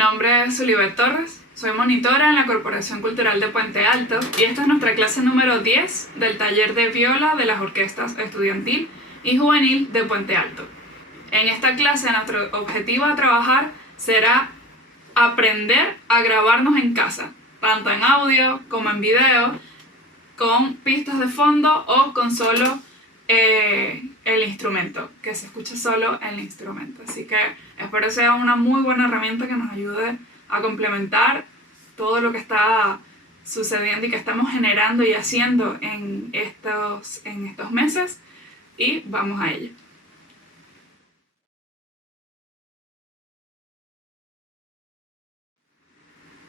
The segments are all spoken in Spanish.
nombre es Zulibet Torres, soy monitora en la Corporación Cultural de Puente Alto y esta es nuestra clase número 10 del taller de viola de las orquestas estudiantil y juvenil de Puente Alto. En esta clase nuestro objetivo a trabajar será aprender a grabarnos en casa, tanto en audio como en video, con pistas de fondo o con solo el instrumento, que se escuche solo el instrumento. Así que espero que sea una muy buena herramienta que nos ayude a complementar todo lo que está sucediendo y que estamos generando y haciendo en estos meses, y vamos a ello.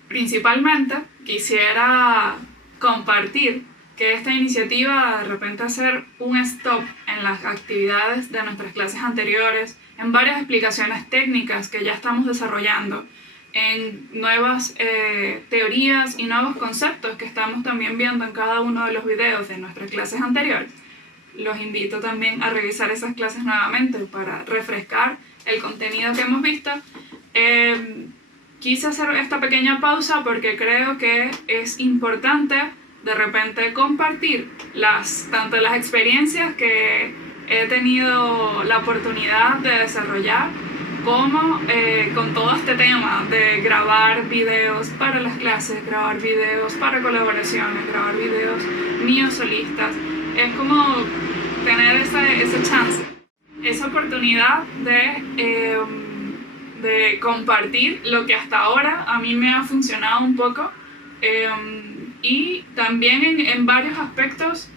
Principalmente quisiera compartir que esta iniciativa de repente hacer un stop en las actividades de nuestras clases anteriores, en varias explicaciones técnicas que ya estamos desarrollando, en nuevas teorías y nuevos conceptos que estamos también viendo en cada uno de los videos de nuestras clases anteriores. Los invito también a revisar esas clases nuevamente para refrescar el contenido que hemos visto. Quise hacer esta pequeña pausa porque creo que es importante de repente compartir tanto las experiencias que he tenido la oportunidad de desarrollar, como con todo este tema de grabar videos para las clases, grabar videos para colaboraciones, grabar videos míos solistas. Es como tener ese chance, esa oportunidad de compartir lo que hasta ahora a mí me ha funcionado un poco, y también en varios aspectos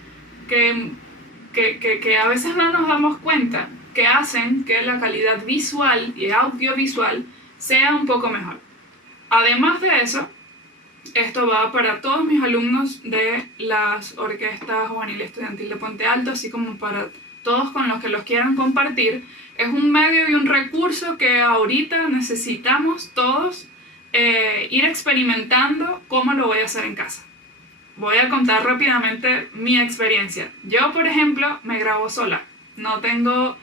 que a veces no nos damos cuenta, que hacen que la calidad visual y audiovisual sea un poco mejor. Además de eso, esto va para todos mis alumnos de las orquestas juvenil y estudiantil de Puente Alto, así como para todos con los que los quieran compartir. Es un medio y un recurso que ahorita necesitamos todos ir experimentando cómo lo voy a hacer en casa. Voy a contar rápidamente mi experiencia. Yo, por ejemplo, me grabo sola. No tengo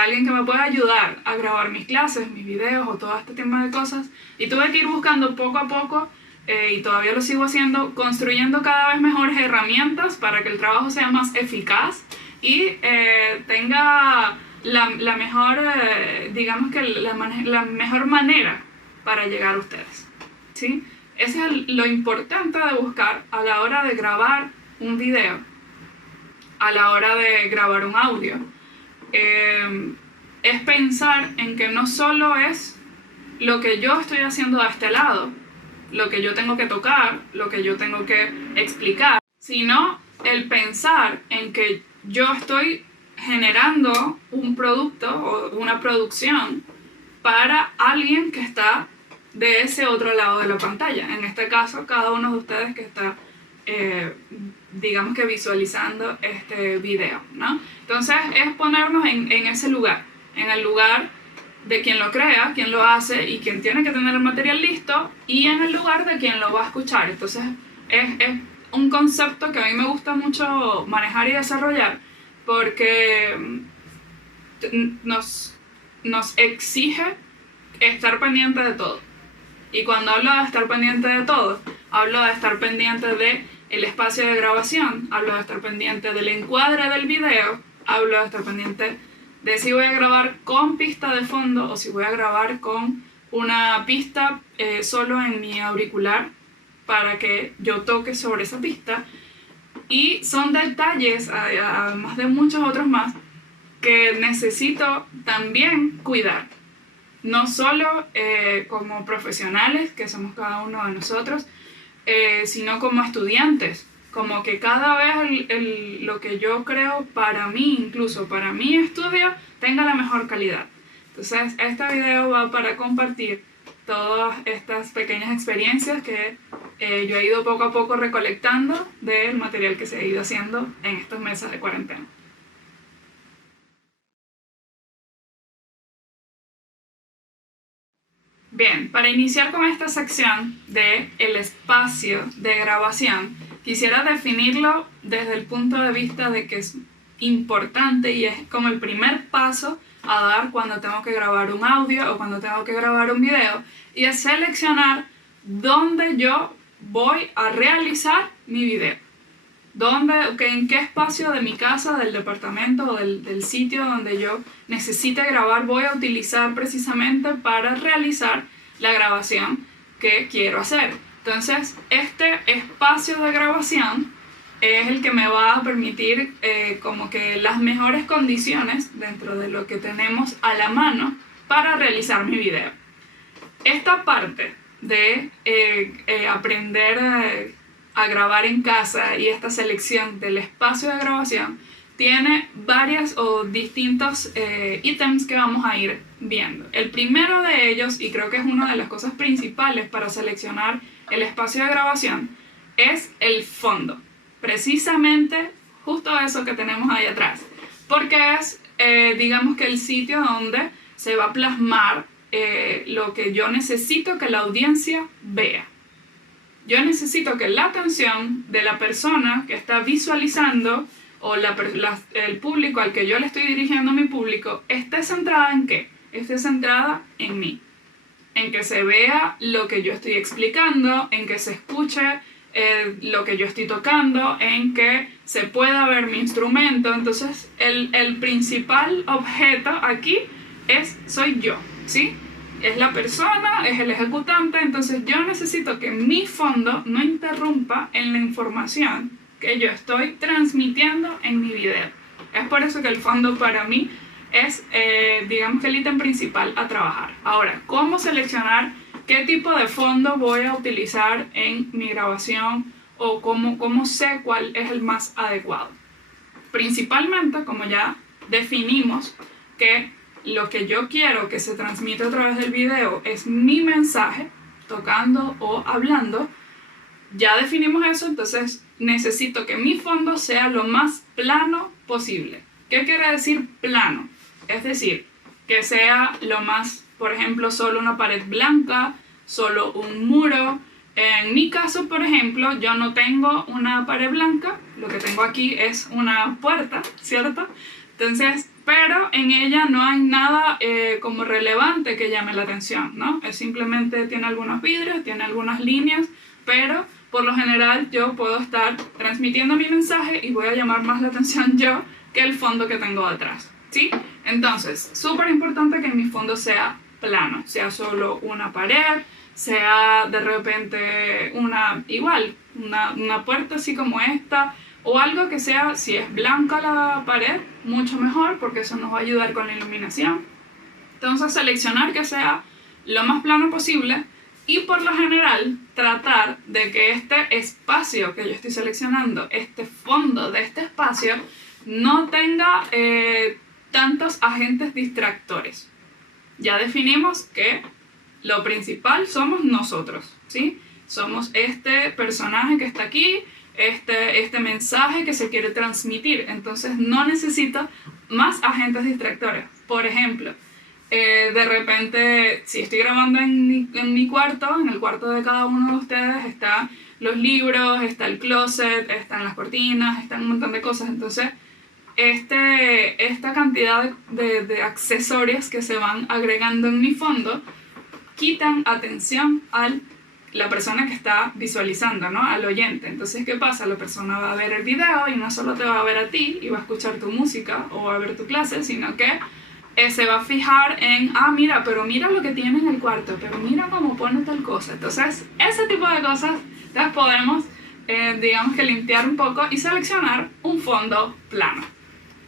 alguien que me pueda ayudar a grabar mis clases, mis videos o todo este tema de cosas. Y tuve que ir buscando poco a poco, y todavía lo sigo haciendo, construyendo cada vez mejores herramientas para que el trabajo sea más eficaz y tenga la mejor, digamos que la mejor manera para llegar a ustedes, ¿sí? Eso es lo importante de buscar a la hora de grabar un video, a la hora de grabar un audio. Es pensar en que no solo es lo que yo estoy haciendo a este lado, lo que yo tengo que tocar, lo que yo tengo que explicar, sino el pensar en que yo estoy generando un producto o una producción para alguien que está de ese otro lado de la pantalla. En este caso, cada uno de ustedes que está, digamos que visualizando este video, ¿no? Entonces, es ponernos en ese lugar, en el lugar de quien lo crea, quien lo hace y quien tiene que tener el material listo, y en el lugar de quien lo va a escuchar. Entonces, es un concepto que a mí me gusta mucho manejar y desarrollar, porque nos exige estar pendiente de todo. Y cuando hablo de estar pendiente de todo, hablo de estar pendiente del espacio de grabación, hablo de estar pendiente del encuadre del video, hablo de estar pendiente de si voy a grabar con pista de fondo o si voy a grabar con una pista solo en mi auricular para que yo toque sobre esa pista. Y son detalles, además de muchos otros más, que necesito también cuidar. No solo como profesionales, que somos cada uno de nosotros, sino como estudiantes. Como que cada vez lo que yo creo para mí, incluso para mi estudio, tenga la mejor calidad. Entonces, este video va para compartir todas estas pequeñas experiencias que yo he ido poco a poco recolectando del material que se ha ido haciendo en estos meses de cuarentena. Bien, para iniciar con esta sección del espacio de grabación, quisiera definirlo desde el punto de vista de que es importante y es como el primer paso a dar cuando tengo que grabar un audio o cuando tengo que grabar un video, y es seleccionar dónde yo voy a realizar mi video. En qué espacio de mi casa, del departamento o del sitio donde yo necesite grabar voy a utilizar precisamente para realizar la grabación que quiero hacer. Entonces, este espacio de grabación es el que me va a permitir como que las mejores condiciones dentro de lo que tenemos a la mano para realizar mi video. Esta parte de aprender a grabar en casa y esta selección del espacio de grabación tiene varias o distintos ítems que vamos a ir viendo. El primero de ellos, y creo que es una de las cosas principales para seleccionar el espacio de grabación, es el fondo. Precisamente justo eso que tenemos ahí atrás. Porque es, digamos que el sitio donde se va a plasmar lo que yo necesito que la audiencia vea. Yo necesito que la atención de la persona que está visualizando o el público al que yo le estoy dirigiendo mi público esté centrada en ¿qué? Esté centrada en mí. En que se vea lo que yo estoy explicando, en que se escuche lo que yo estoy tocando, en que se pueda ver mi instrumento. Entonces, el principal objeto aquí soy yo, ¿sí? Es la persona, es el ejecutante, entonces yo necesito que mi fondo no interrumpa en la información que yo estoy transmitiendo en mi video. Es por eso que el fondo para mí es, digamos que el ítem principal a trabajar. Ahora, ¿cómo seleccionar qué tipo de fondo voy a utilizar en mi grabación o cómo sé cuál es el más adecuado? Principalmente, como ya definimos que lo que yo quiero que se transmita a través del video es mi mensaje, tocando o hablando, ya definimos eso, entonces necesito que mi fondo sea lo más plano posible. ¿Qué quiere decir plano? Es decir, que sea lo más, por ejemplo, solo una pared blanca, solo un muro. En mi caso, por ejemplo, yo no tengo una pared blanca, lo que tengo aquí es una puerta, ¿cierto? Entonces, pero en ella no hay nada como relevante que llame la atención, ¿no? Es simplemente tiene algunos vidrios, tiene algunas líneas, pero por lo general yo puedo estar transmitiendo mi mensaje y voy a llamar más la atención yo que el fondo que tengo detrás, ¿sí? Entonces, súper importante que mi fondo sea plano, sea solo una pared, sea de repente una puerta así como esta, o algo que sea, si es blanca la pared, mucho mejor, porque eso nos va a ayudar con la iluminación. Entonces, seleccionar que sea lo más plano posible y por lo general tratar de que este espacio que yo estoy seleccionando, este fondo de este espacio, no tenga tantos agentes distractores. Ya definimos que lo principal somos nosotros, ¿sí? Somos este personaje que está aquí, este mensaje que se quiere transmitir. Entonces no necesito más agentes distractores. Por ejemplo, de repente, si estoy grabando en mi cuarto, en el cuarto de cada uno de ustedes, están los libros, está el closet, están las cortinas, están un montón de cosas. Entonces, esta cantidad de accesorios que se van agregando en mi fondo quitan atención a la persona que está visualizando, ¿no? Al oyente. Entonces, ¿qué pasa? La persona va a ver el video y no solo te va a ver a ti y va a escuchar tu música o va a ver tu clase, sino que se va a fijar en, mira, pero mira lo que tiene en el cuarto, pero mira cómo pone tal cosa. Entonces, ese tipo de cosas las podemos, digamos que limpiar un poco y seleccionar un fondo plano.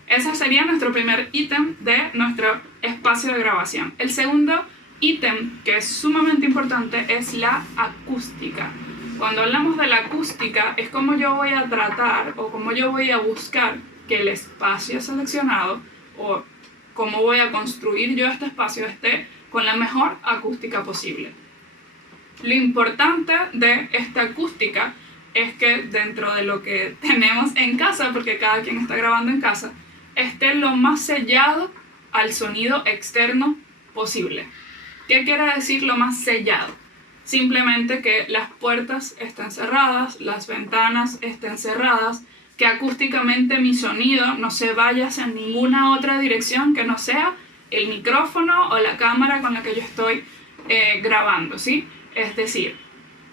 Ese sería nuestro primer ítem de nuestro espacio de grabación. El segundo ítem, que es sumamente importante, es la acústica. Cuando hablamos de la acústica, es cómo yo voy a tratar o cómo yo voy a buscar que el espacio seleccionado o cómo voy a construir yo este espacio esté con la mejor acústica posible. Lo importante de esta acústica es que dentro de lo que tenemos en casa, porque cada quien está grabando en casa, esté lo más sellado al sonido externo posible. ¿Qué quiere decir lo más sellado? Simplemente que las puertas estén cerradas, las ventanas estén cerradas, que acústicamente mi sonido no se vaya hacia ninguna otra dirección que no sea el micrófono o la cámara con la que yo estoy grabando, ¿sí? Es decir,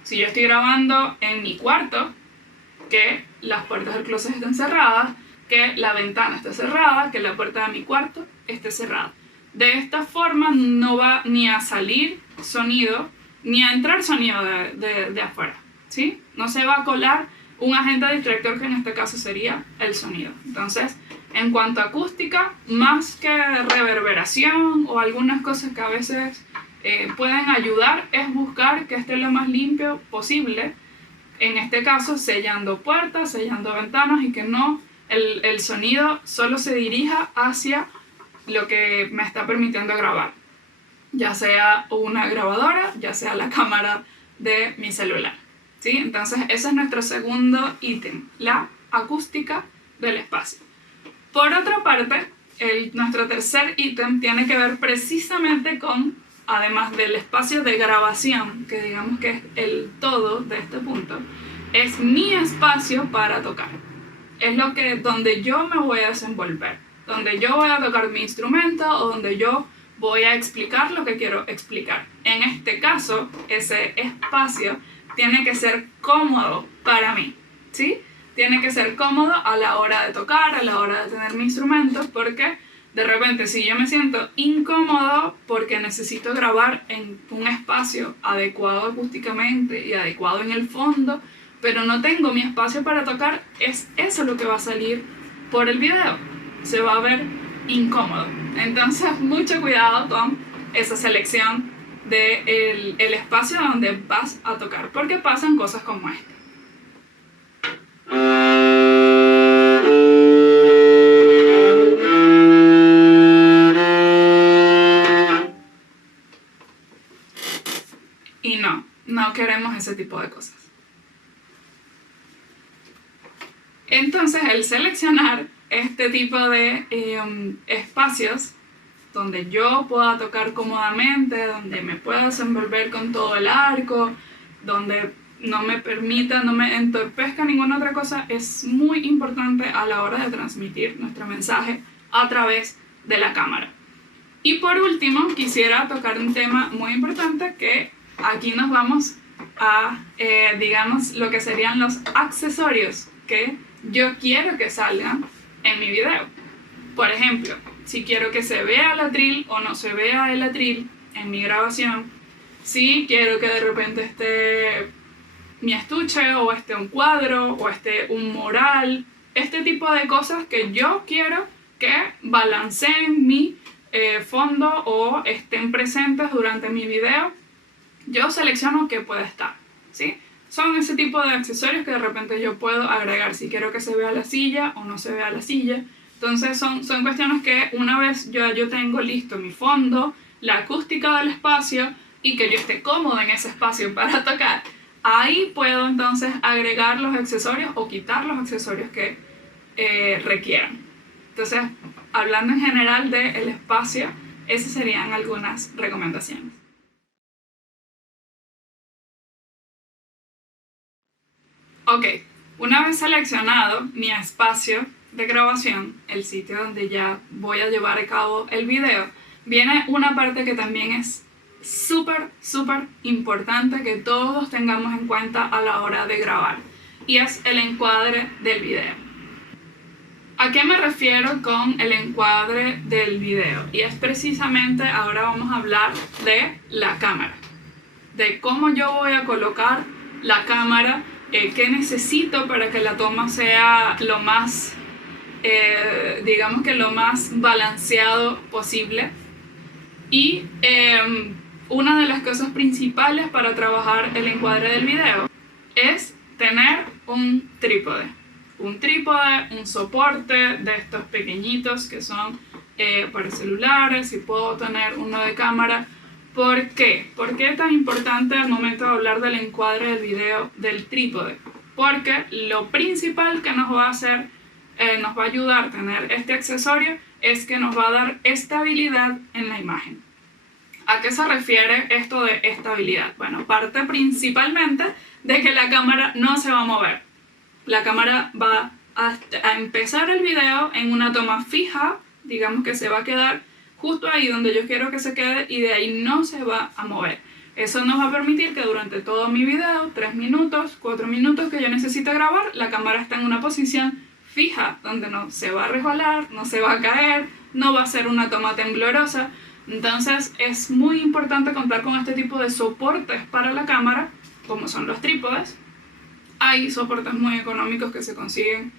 si yo estoy grabando en mi cuarto, que las puertas del closet estén cerradas, que la ventana esté cerrada, que la puerta de mi cuarto esté cerrada. De esta forma no va ni a salir sonido, ni a entrar sonido de afuera, ¿sí? No se va a colar un agente distractor, que en este caso sería el sonido. Entonces, en cuanto a acústica, más que reverberación o algunas cosas que a veces pueden ayudar, es buscar que esté lo más limpio posible. En este caso, sellando puertas, sellando ventanas, y que no el sonido solo se dirija hacia lo que me está permitiendo grabar. Ya sea una grabadora, ya sea la cámara de mi celular, ¿sí? Entonces, ese es nuestro segundo ítem, la acústica del espacio. Por otra parte, nuestro tercer ítem tiene que ver precisamente con, además del espacio de grabación, que digamos que es el todo de este punto, es mi espacio para tocar. Es donde yo me voy a desenvolver, donde yo voy a tocar mi instrumento o donde yo voy a explicar lo que quiero explicar. En este caso, ese espacio tiene que ser cómodo para mí, ¿sí? Tiene que ser cómodo a la hora de tocar, a la hora de tener mi instrumento, porque de repente si yo me siento incómodo porque necesito grabar en un espacio adecuado acústicamente y adecuado en el fondo, pero no tengo mi espacio para tocar, es eso lo que va a salir por el video. Se va a ver incómodo. Entonces, mucho cuidado con esa selección del espacio donde vas a tocar, porque pasan cosas como esta. Y no queremos ese tipo de cosas. Entonces, el seleccionar este tipo de espacios donde yo pueda tocar cómodamente, donde me pueda desenvolver con todo el arco, donde no me entorpezca ninguna otra cosa, es muy importante a la hora de transmitir nuestro mensaje a través de la cámara. Y por último, quisiera tocar un tema muy importante, que aquí nos vamos a, digamos, lo que serían los accesorios que yo quiero que salgan en mi video. Por ejemplo, si quiero que se vea el atril o no se vea el atril en mi grabación, si quiero que de repente esté mi estuche o esté un cuadro o esté un mural, este tipo de cosas que yo quiero que balanceen mi fondo o estén presentes durante mi video, yo selecciono qué puede estar, ¿sí? Son ese tipo de accesorios que de repente yo puedo agregar si quiero que se vea la silla o no se vea la silla. Entonces son cuestiones que una vez yo tengo listo mi fondo, la acústica del espacio y que yo esté cómodo en ese espacio para tocar, ahí puedo entonces agregar los accesorios o quitar los accesorios que requieran. Entonces, hablando en general del espacio, esas serían algunas recomendaciones. Ok, una vez seleccionado mi espacio de grabación, el sitio donde ya voy a llevar a cabo el video, viene una parte que también es súper importante que todos tengamos en cuenta a la hora de grabar, y es el encuadre del video. ¿A qué me refiero con el encuadre del video? Y es precisamente, ahora vamos a hablar de la cámara, de cómo yo voy a colocar la cámara, qué necesito para que la toma sea lo más, digamos que lo más balanceado posible. Y una de las cosas principales para trabajar el encuadre del video es tener un trípode, un soporte de estos pequeñitos que son para celulares, y puedo tener uno de cámara. ¿Por qué? ¿Por qué es tan importante al momento de hablar del encuadre del video del trípode? Porque lo principal que nos va a hacer, nos va a ayudar a tener este accesorio, es que nos va a dar estabilidad en la imagen. ¿A qué se refiere esto de estabilidad? Bueno, parte principalmente de que la cámara no se va a mover. La cámara va a empezar el video en una toma fija, digamos que se va a quedar justo ahí donde yo quiero que se quede y de ahí no se va a mover. Eso nos va a permitir que durante todo mi video, 3 minutos, 4 minutos que yo necesite grabar, la cámara está en una posición fija donde no se va a resbalar, no se va a caer, no va a ser una toma temblorosa. Entonces es muy importante contar con este tipo de soportes para la cámara, como son los trípodes. Hay soportes muy económicos que se consiguen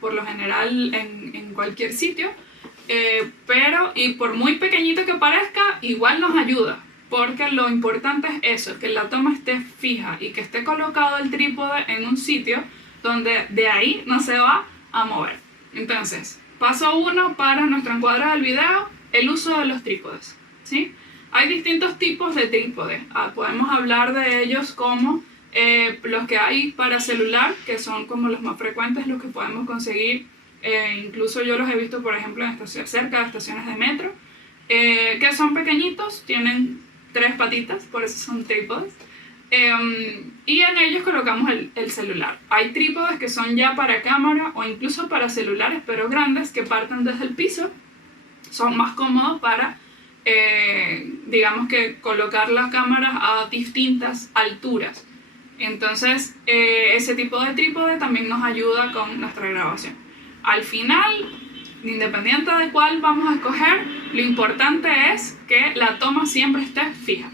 por lo general en cualquier sitio, pero y por muy pequeñito que parezca, igual nos ayuda, porque lo importante es eso, que la toma esté fija y que esté colocado el trípode en un sitio donde de ahí no se va a mover. Entonces, paso 1 para nuestro encuadre del video, el uso de los trípodes, ¿sí? Hay distintos tipos de trípodes. Podemos hablar de ellos como los que hay para celular, que son como los más frecuentes, los que podemos conseguir. Incluso yo los he visto, por ejemplo, cerca de estaciones de metro, que son pequeñitos, tienen 3 patitas, por eso son trípodes. Y en ellos colocamos el celular. Hay trípodes que son ya para cámara o incluso para celulares, pero grandes, que parten desde el piso. Son más cómodos para, digamos que, colocar las cámaras a distintas alturas. Entonces, ese tipo de trípode también nos ayuda con nuestra grabación. Al final, independiente de cuál vamos a escoger, lo importante es que la toma siempre esté fija.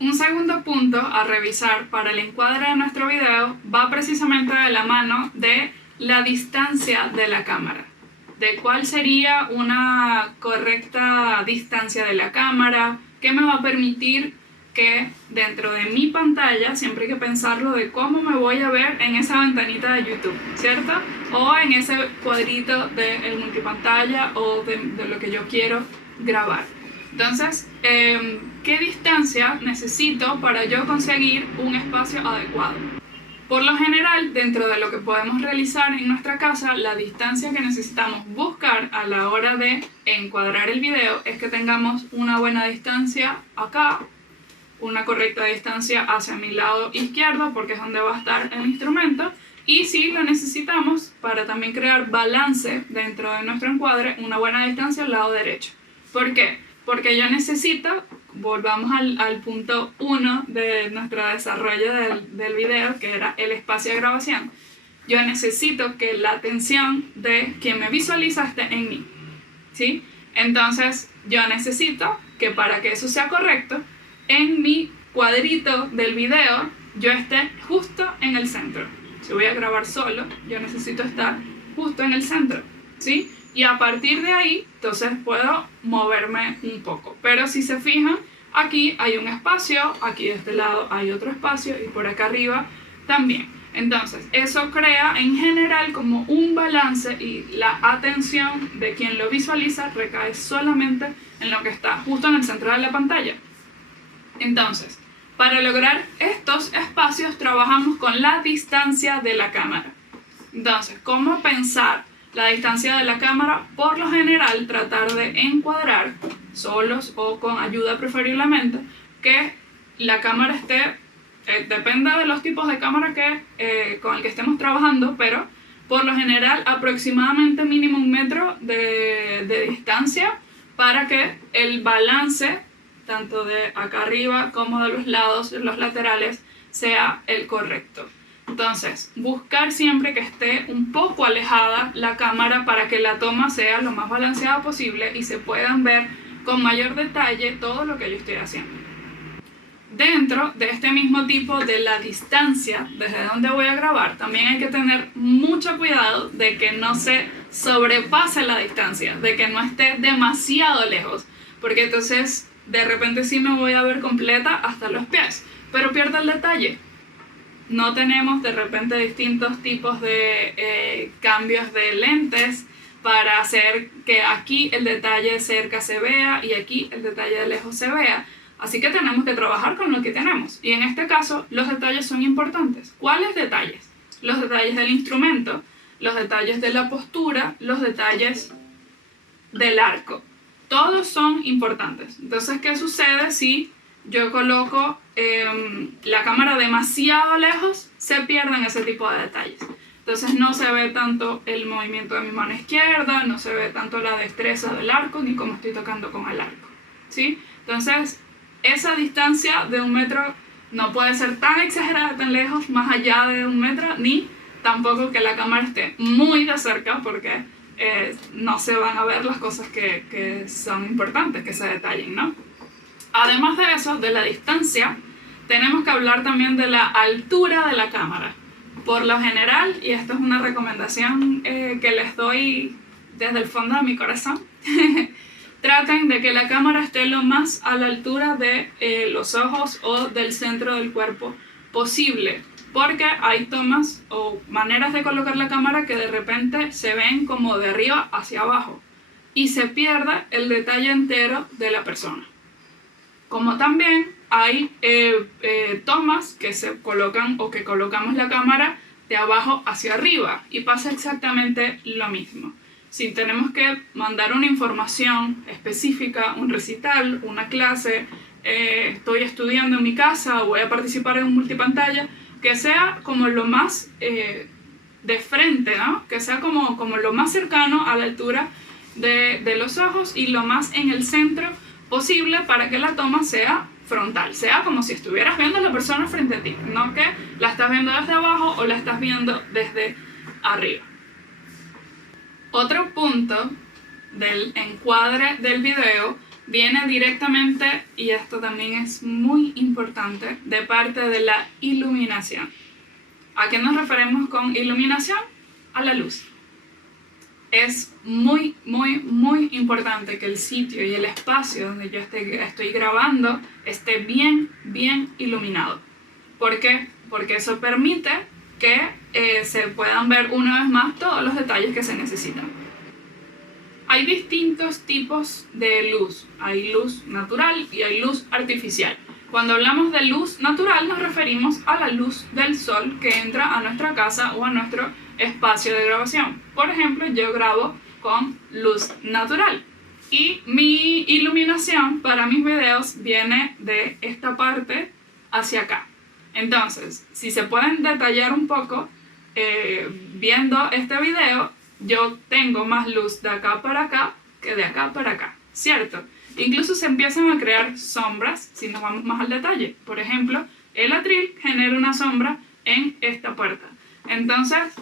Un segundo punto a revisar para el encuadre de nuestro video va precisamente de la mano de la distancia de la cámara. De cuál sería una correcta distancia de la cámara, que me va a permitir que dentro de mi pantalla, siempre hay que pensarlo de cómo me voy a ver en esa ventanita de YouTube, ¿cierto? O en ese cuadrito del multipantalla o de lo que yo quiero grabar. Entonces, ¿qué distancia necesito para yo conseguir un espacio adecuado? Por lo general, dentro de lo que podemos realizar en nuestra casa, la distancia que necesitamos buscar a la hora de encuadrar el video es que tengamos una buena distancia acá, una correcta distancia hacia mi lado izquierdo, porque es donde va a estar el instrumento, y si lo necesitamos para también crear balance dentro de nuestro encuadre, una buena distancia al lado derecho. ¿Por qué? Porque yo necesito, volvamos al punto 1 de nuestro desarrollo del video, que era el espacio de grabación. Yo necesito que la atención de quien me visualiza esté en mí, ¿sí? Entonces, yo necesito que para que eso sea correcto, en mi cuadrito del video, yo esté justo en el centro. Si voy a grabar solo, yo necesito estar justo en el centro, ¿sí? Y a partir de ahí, entonces puedo moverme un poco. Pero si se fijan, aquí hay un espacio, aquí de este lado hay otro espacio y por acá arriba también. Entonces, eso crea en general como un balance y la atención de quien lo visualiza recae solamente en lo que está justo en el centro de la pantalla. Entonces, para lograr estos espacios trabajamos con la distancia de la cámara. Entonces, ¿cómo pensar la distancia de la cámara? Por lo general, tratar de encuadrar, solos o con ayuda preferiblemente, que la cámara esté, depende de los tipos de cámara con el que estemos trabajando, pero por lo general aproximadamente mínimo 1 metro de distancia para que el balance, tanto de acá arriba como de los lados, los laterales, sea el correcto. Entonces, buscar siempre que esté un poco alejada la cámara para que la toma sea lo más balanceada posible y se puedan ver con mayor detalle todo lo que yo estoy haciendo. Dentro de este mismo tipo de la distancia desde donde voy a grabar, también hay que tener mucho cuidado de que no se sobrepase la distancia, de que no esté demasiado lejos, porque entonces de repente sí me voy a ver completa hasta los pies, pero pierdo el detalle. No tenemos de repente distintos tipos de cambios de lentes para hacer que aquí el detalle cerca se vea y aquí el detalle de lejos se vea. Así que tenemos que trabajar con lo que tenemos. Y en este caso, los detalles son importantes. ¿Cuáles detalles? Los detalles del instrumento, los detalles de la postura, los detalles del arco. Todos son importantes. Entonces, ¿qué sucede si yo coloco la cámara demasiado lejos, se pierden ese tipo de detalles. Entonces no se ve tanto el movimiento de mi mano izquierda, no se ve tanto la destreza del arco, ni cómo estoy tocando con el arco, ¿sí? Entonces, esa distancia de 1 metro no puede ser tan exagerada, tan lejos, más allá de 1 metro, ni tampoco que la cámara esté muy de cerca, porque no se van a ver las cosas que son importantes, que se detallen, ¿no? Además de eso, de la distancia, tenemos que hablar también de la altura de la cámara. Por lo general, y esto es una recomendación que les doy desde el fondo de mi corazón, traten de que la cámara esté lo más a la altura de los ojos o del centro del cuerpo posible, porque hay tomas o maneras de colocar la cámara que de repente se ven como de arriba hacia abajo y se pierde el detalle entero de la persona. Como también hay tomas que se colocan o que colocamos la cámara de abajo hacia arriba y pasa exactamente lo mismo. Si tenemos que mandar una información específica, un recital, una clase, estoy estudiando en mi casa o voy a participar en un multipantalla, que sea como lo más de frente, ¿no? Que sea como lo más cercano a la altura de los ojos y lo más en el centro posible para que la toma sea frontal, sea como si estuvieras viendo a la persona frente a ti, no que la estás viendo desde abajo o la estás viendo desde arriba. Otro punto del encuadre del video viene directamente, y esto también es muy importante, de parte de la iluminación. ¿A qué nos referimos con iluminación? A la luz. Es muy importante que el sitio y el espacio donde yo estoy grabando esté bien iluminado. ¿Por qué? Porque eso permite que se puedan ver una vez más todos los detalles que se necesitan. Hay distintos tipos de luz. Hay luz natural y hay luz artificial. Cuando hablamos de luz natural nos referimos a la luz del sol que entra a nuestra casa o a nuestro espacio de grabación. Por ejemplo, yo grabo con luz natural y mi iluminación para mis videos viene de esta parte hacia acá. Entonces, si se pueden detallar un poco viendo este video, yo tengo más luz de acá para acá que de acá para acá, ¿cierto? Incluso se empiezan a crear sombras si nos vamos más al detalle. Por ejemplo, el atril genera una sombra en esta puerta. Entonces,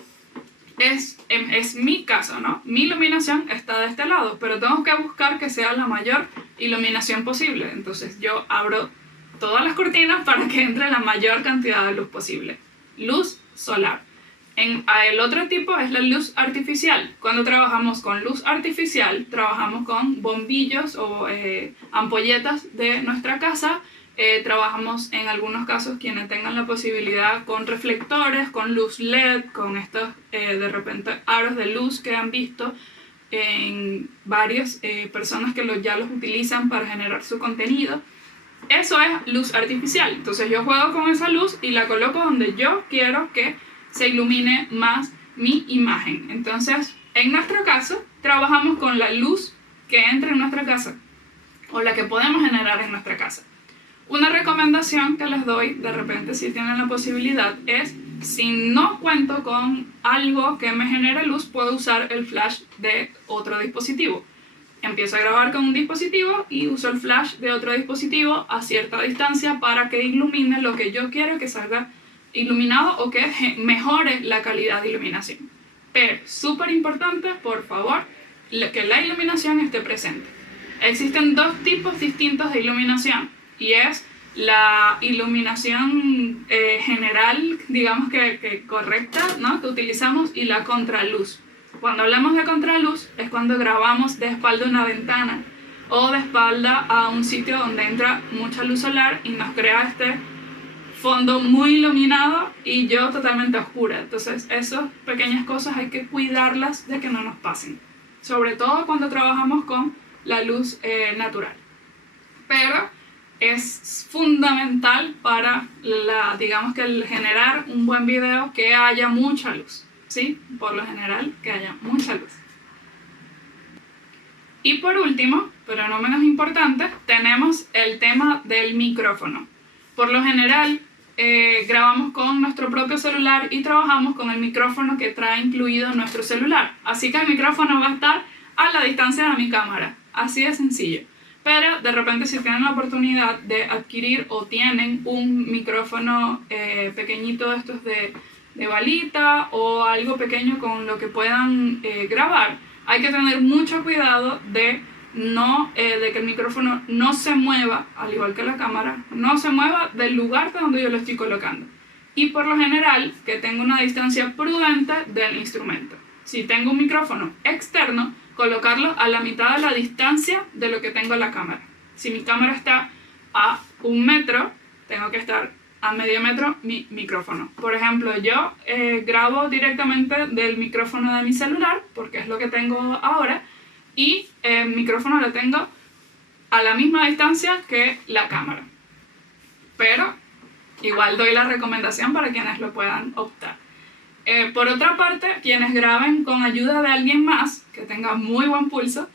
es mi caso, ¿no? Mi iluminación está de este lado, pero tengo que buscar que sea la mayor iluminación posible. Entonces yo abro todas las cortinas para que entre la mayor cantidad de luz posible. Luz solar. El otro tipo es la luz artificial. Cuando trabajamos con luz artificial, trabajamos con bombillos o ampolletas de nuestra casa. Trabajamos en algunos casos quienes tengan la posibilidad con reflectores, con luz LED, con estos de repente aros de luz que han visto en varias personas que ya los utilizan para generar su contenido. Eso es luz artificial. Entonces yo juego con esa luz y la coloco donde yo quiero que se ilumine más mi imagen. Entonces, en nuestro caso, trabajamos con la luz que entra en nuestra casa o la que podemos generar en nuestra casa. Una recomendación que les doy, de repente si tienen la posibilidad, es si no cuento con algo que me genere luz, puedo usar el flash de otro dispositivo. Empiezo a grabar con un dispositivo y uso el flash de otro dispositivo a cierta distancia para que ilumine lo que yo quiero que salga iluminado o que mejore la calidad de iluminación. Pero, súper importante, por favor, que la iluminación esté presente. Existen dos tipos distintos de iluminación y es la iluminación general, digamos que correcta, ¿no? Que utilizamos, y la contraluz. Cuando hablamos de contraluz es cuando grabamos de espalda a una ventana o de espalda a un sitio donde entra mucha luz solar y nos crea este fondo muy iluminado y yo totalmente oscura. Entonces esas pequeñas cosas hay que cuidarlas de que no nos pasen, sobre todo cuando trabajamos con la luz natural. Pero es fundamental para digamos que el generar un buen video que haya mucha luz, ¿sí? Por lo general que haya mucha luz. Y por último, pero no menos importante, tenemos el tema del micrófono. Por lo general, grabamos con nuestro propio celular y trabajamos con el micrófono que trae incluido nuestro celular. Así que el micrófono va a estar a la distancia de mi cámara. Así de sencillo. Pero de repente si tienen la oportunidad de adquirir o tienen un micrófono pequeñito de estos de balita o algo pequeño con lo que puedan grabar, hay que tener mucho cuidado de que el micrófono no se mueva, al igual que la cámara, no se mueva del lugar de donde yo lo estoy colocando. Y por lo general, que tenga una distancia prudente del instrumento. Si tengo un micrófono externo, colocarlo a la mitad de la distancia de lo que tengo en la cámara. Si mi cámara está a 1 metro, tengo que estar a medio metro mi micrófono. Por ejemplo, yo grabo directamente del micrófono de mi celular, porque es lo que tengo ahora, y el micrófono lo tengo a la misma distancia que la cámara. Pero igual doy la recomendación para quienes lo puedan optar. Por otra parte, quienes graben con ayuda de alguien más, que tenga muy buen pulso,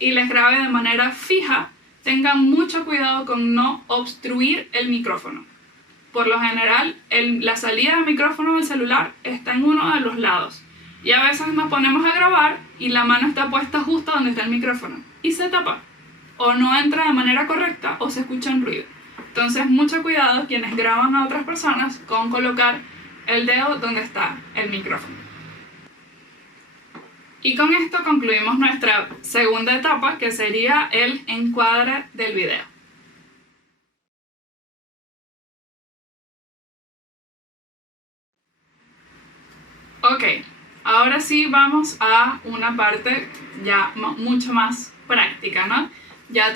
y les grabe de manera fija, tengan mucho cuidado con no obstruir el micrófono. Por lo general, la salida del micrófono del celular está en uno de los lados. Y a veces nos ponemos a grabar y la mano está puesta justo donde está el micrófono. Y se tapa. O no entra de manera correcta o se escucha un ruido. Entonces, mucho cuidado quienes graban a otras personas con colocar el dedo donde está el micrófono. Y con esto concluimos nuestra segunda etapa, que sería el encuadre del video. Ok, ahora sí vamos a una parte ya mucho más práctica, ¿no? Ya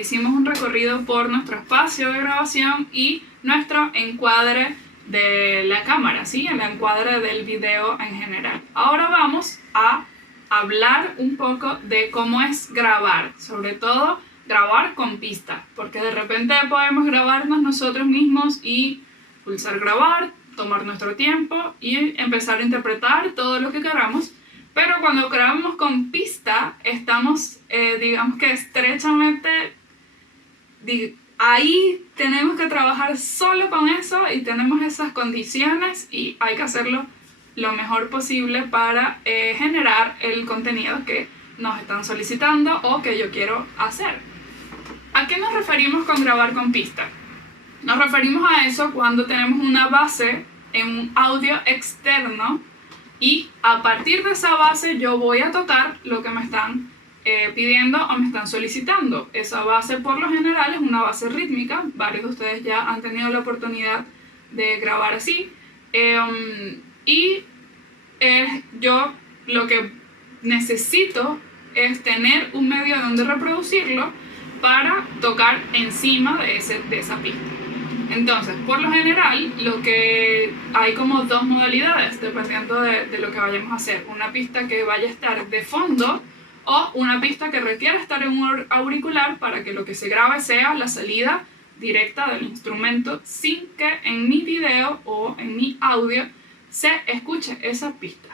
hicimos un recorrido por nuestro espacio de grabación y nuestro encuadre de la cámara, ¿sí? El encuadre del video en general. Ahora vamos a hablar un poco de cómo es grabar, sobre todo grabar con pista, porque de repente podemos grabarnos nosotros mismos y pulsar grabar, tomar nuestro tiempo y empezar a interpretar todo lo que queramos, pero cuando grabamos con pista estamos, digamos que estrechamente, ahí tenemos que trabajar solo con eso y tenemos esas condiciones y hay que hacerlo lo mejor posible para generar el contenido que nos están solicitando o que yo quiero hacer. ¿A qué nos referimos con grabar con pista? Nos referimos a eso cuando tenemos una base en un audio externo y a partir de esa base yo voy a tocar lo que me están pidiendo o me están solicitando. Esa base por lo general es una base rítmica, varios de ustedes ya han tenido la oportunidad de grabar así, yo lo que necesito es tener un medio donde reproducirlo para tocar encima de esa pista. Entonces, por lo general, hay como dos modalidades dependiendo de lo que vayamos a hacer. Una pista que vaya a estar de fondo o una pista que requiere estar en un auricular para que lo que se grabe sea la salida directa del instrumento sin que en mi video o en mi audio se escuche esa pista.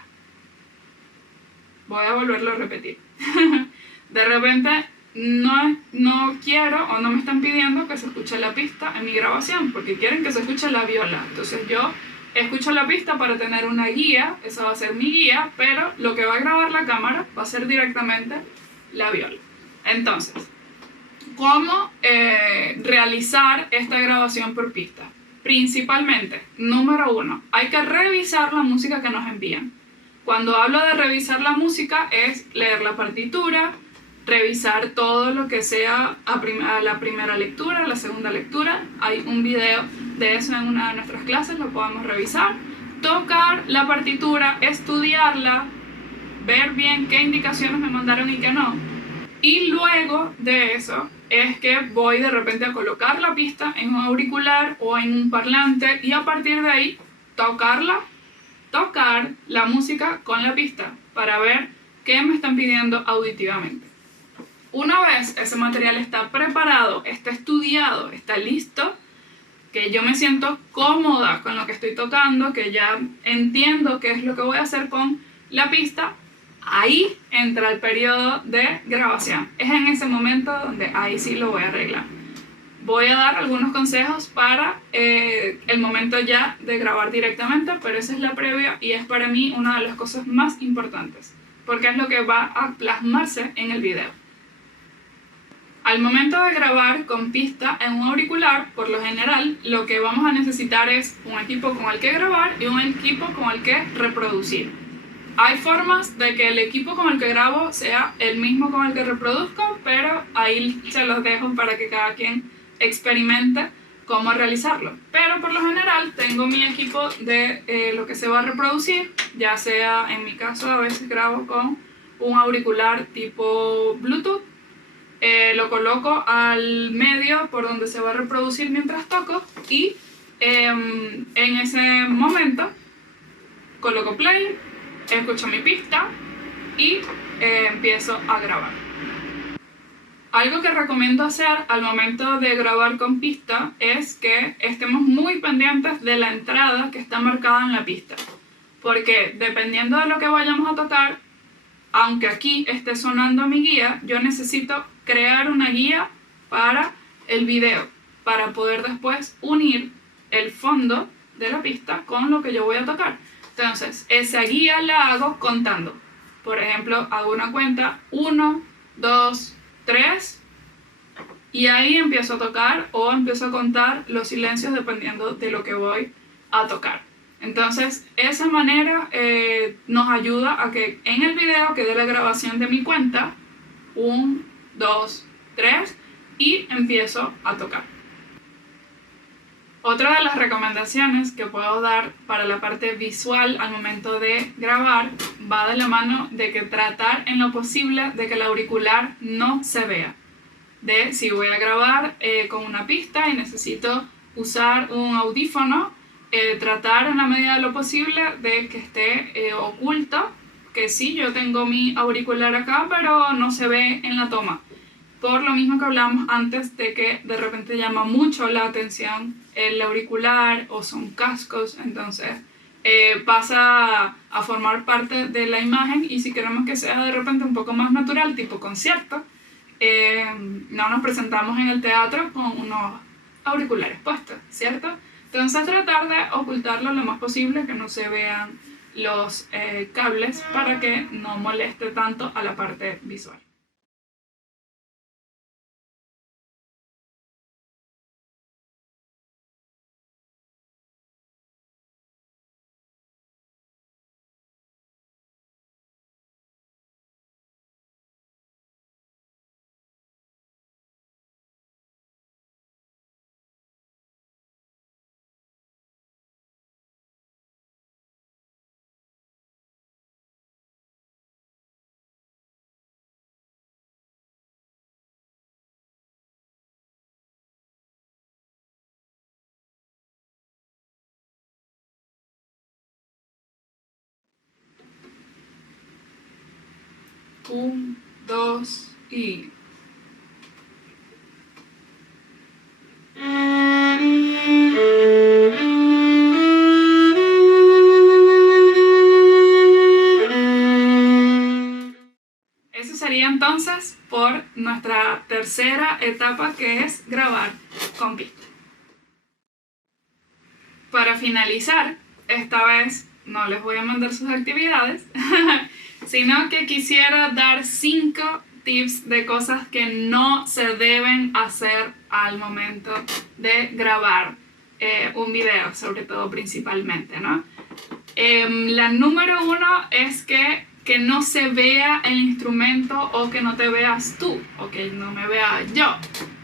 Voy a volverlo a repetir. De repente no quiero o no me están pidiendo que se escuche la pista en mi grabación porque quieren que se escuche la viola. Entonces yo escucho la pista para tener una guía, esa va a ser mi guía, pero lo que va a grabar la cámara va a ser directamente la viola. Entonces, ¿cómo realizar esta grabación por pista? Principalmente, número 1, hay que revisar la música que nos envían. Cuando hablo de revisar la música es leer la partitura, revisar todo lo que sea a la primera lectura, a la segunda lectura. Hay un video de eso en una de nuestras clases, lo podemos revisar. Tocar la partitura, estudiarla, ver bien qué indicaciones me mandaron y qué no. Y luego de eso es que voy de repente a colocar la pista en un auricular o en un parlante y a partir de ahí tocar la música con la pista para ver qué me están pidiendo auditivamente. Una vez ese material está preparado, está estudiado, está listo, que yo me siento cómoda con lo que estoy tocando, que ya entiendo qué es lo que voy a hacer con la pista, ahí entra el periodo de grabación. Es en ese momento donde ahí sí lo voy a arreglar. Voy a dar algunos consejos para el momento ya de grabar directamente, pero esa es la previa y es para mí una de las cosas más importantes, porque es lo que va a plasmarse en el video. Al momento de grabar con pista en un auricular, por lo general, lo que vamos a necesitar es un equipo con el que grabar y un equipo con el que reproducir. Hay formas de que el equipo con el que grabo sea el mismo con el que reproduzco, pero ahí se los dejo para que cada quien experimente cómo realizarlo. Pero por lo general tengo mi equipo de lo que se va a reproducir, ya sea en mi caso a veces grabo con un auricular tipo Bluetooth, lo coloco al medio por donde se va a reproducir mientras toco y en ese momento coloco play, escucho mi pista y empiezo a grabar. Algo que recomiendo hacer al momento de grabar con pista es que estemos muy pendientes de la entrada que está marcada en la pista, porque dependiendo de lo que vayamos a tocar, aunque aquí esté sonando mi guía, yo necesito crear una guía para el video, para poder después unir el fondo de la pista con lo que yo voy a tocar. Entonces, esa guía la hago contando. Por ejemplo, hago una cuenta 1, 2, 3 y ahí empiezo a tocar o empiezo a contar los silencios dependiendo de lo que voy a tocar. Entonces, esa manera nos ayuda a que en el video quede la grabación de mi cuenta 1, 2, 3 y empiezo a tocar. Otra de las recomendaciones que puedo dar para la parte visual al momento de grabar va de la mano de que tratar en lo posible de que el auricular no se vea. De si voy a grabar con una pista y necesito usar un audífono, tratar en la medida de lo posible de que esté oculto, que sí, yo tengo mi auricular acá, pero no se ve en la toma. Por lo mismo que hablamos antes de que de repente llama mucho la atención el auricular o son cascos, entonces pasa a formar parte de la imagen y si queremos que sea de repente un poco más natural, tipo concierto, no nos presentamos en el teatro con unos auriculares puestos, ¿cierto? Entonces tratar de ocultarlo lo más posible, que no se vean los cables para que no moleste tanto a la parte visual. Un, dos y... Eso sería entonces por nuestra tercera etapa, que es grabar con pista. Para finalizar, esta vez no les voy a mandar sus actividades, sino que quisiera dar 5 tips de cosas que no se deben hacer al momento de grabar un video, sobre todo principalmente, ¿no? La número 1 es que no se vea el instrumento o que no te veas tú o que no me vea yo,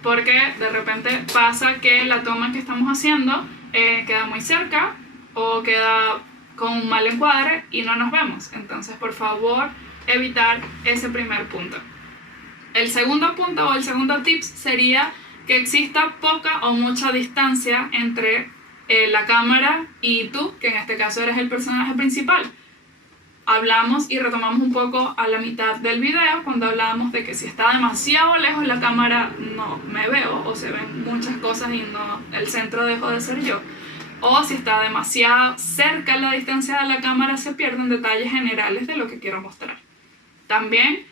porque de repente pasa que la toma que estamos haciendo queda muy cerca o queda con un mal encuadre y no nos vemos. Entonces, por favor, evitar ese primer punto. El segundo punto o el segundo tip sería que exista poca o mucha distancia entre la cámara y tú, que en este caso eres el personaje principal. Hablamos y retomamos un poco a la mitad del video cuando hablábamos de que si está demasiado lejos la cámara no me veo o se ven muchas cosas y no, el centro dejo de ser yo. O si está demasiado cerca la distancia de la cámara se pierden detalles generales de lo que quiero mostrar. También,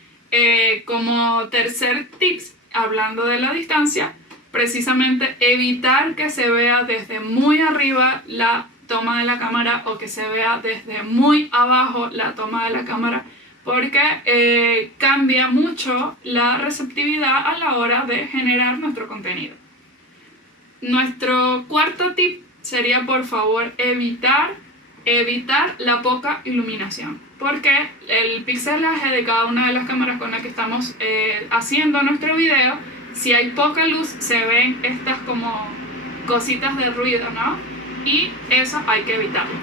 como tercer tips, hablando de la distancia, precisamente evitar que se vea desde muy arriba la toma de la cámara o que se vea desde muy abajo la toma de la cámara, porque cambia mucho la receptividad a la hora de generar nuestro contenido. Nuestro cuarto tip sería, por favor, evitar la poca iluminación, porque el pixelaje de cada una de las cámaras con las que estamos haciendo nuestro video, si hay poca luz se ven estas como cositas de ruido, ¿no? Y eso hay que evitarlo.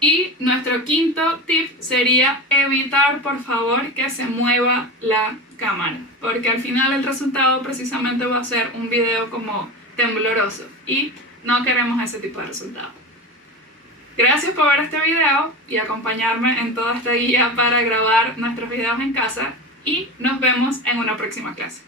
Y nuestro quinto tip sería evitar, por favor, que se mueva la cámara, porque al final el resultado precisamente va a ser un video como tembloroso y no queremos ese tipo de resultado. Gracias por ver este video y acompañarme en toda esta guía para grabar nuestros videos en casa, y nos vemos en una próxima clase.